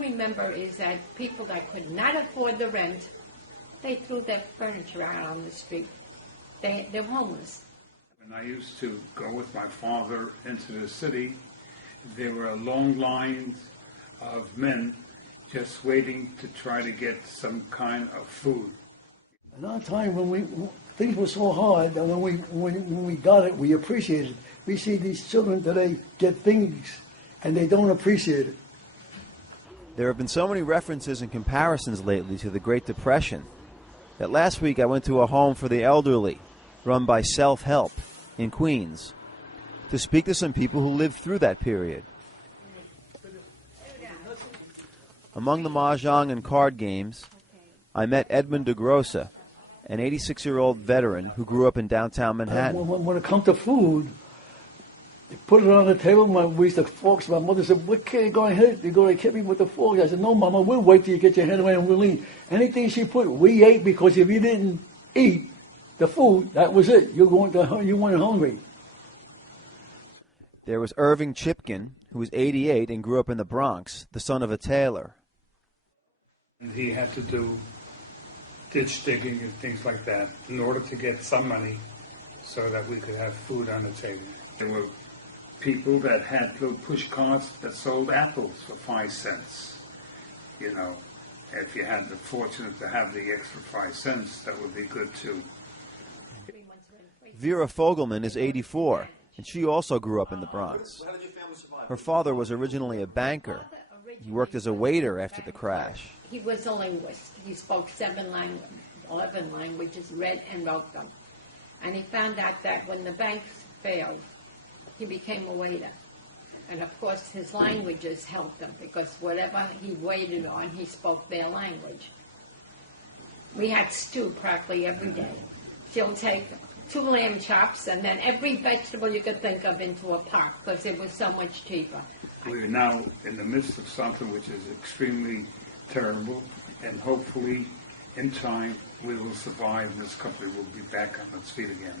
remember is that people that could not afford the rent, they threw their furniture out on the street. They're homeless. When I used to go with my father into the city, there were long lines of men just waiting to try to get some kind of food. In our time when things were so hard, and when we got it, we appreciated it. We see these children today get things, and they don't appreciate it. There have been so many references and comparisons lately to the Great Depression that last week I went to a home for the elderly run by Self-Help in Queens to speak to some people who lived through that period. Among the mahjong and card games, I met Edmund DeGrossa, an 86-year-old veteran who grew up in downtown Manhattan. When it comes to food, you put it on the table. We used to forks. My mother said, "What kid going to hit? You're going to hit me with the fork." I said, "No, Mama, we'll wait till you get your hand away and we'll eat." Anything she put, we ate, because if you didn't eat the food, that was it. You went hungry. There was Irving Chipkin, who was 88 and grew up in the Bronx, the son of a tailor. And he had to do ditch digging and things like that in order to get some money so that we could have food on the table. There were people that had little push carts that sold apples for 5 cents. You know, if you had the fortune to have the extra 5 cents, that would be good too. Vera Fogelman is 84, and she also grew up in the Bronx. Her father was originally a banker. He worked as a waiter after the crash. He was a linguist. He spoke 11 languages, read and wrote them. And he found out that when the banks failed, he became a waiter. And of course his languages helped him, because whatever he waited on, he spoke their language. We had stew practically every day. She'll take 2 lamb chops and then every vegetable you could think of into a pot, because it was so much cheaper. We're now in the midst of something which is extremely terrible, and hopefully in time we will survive. This country will be back on its feet again.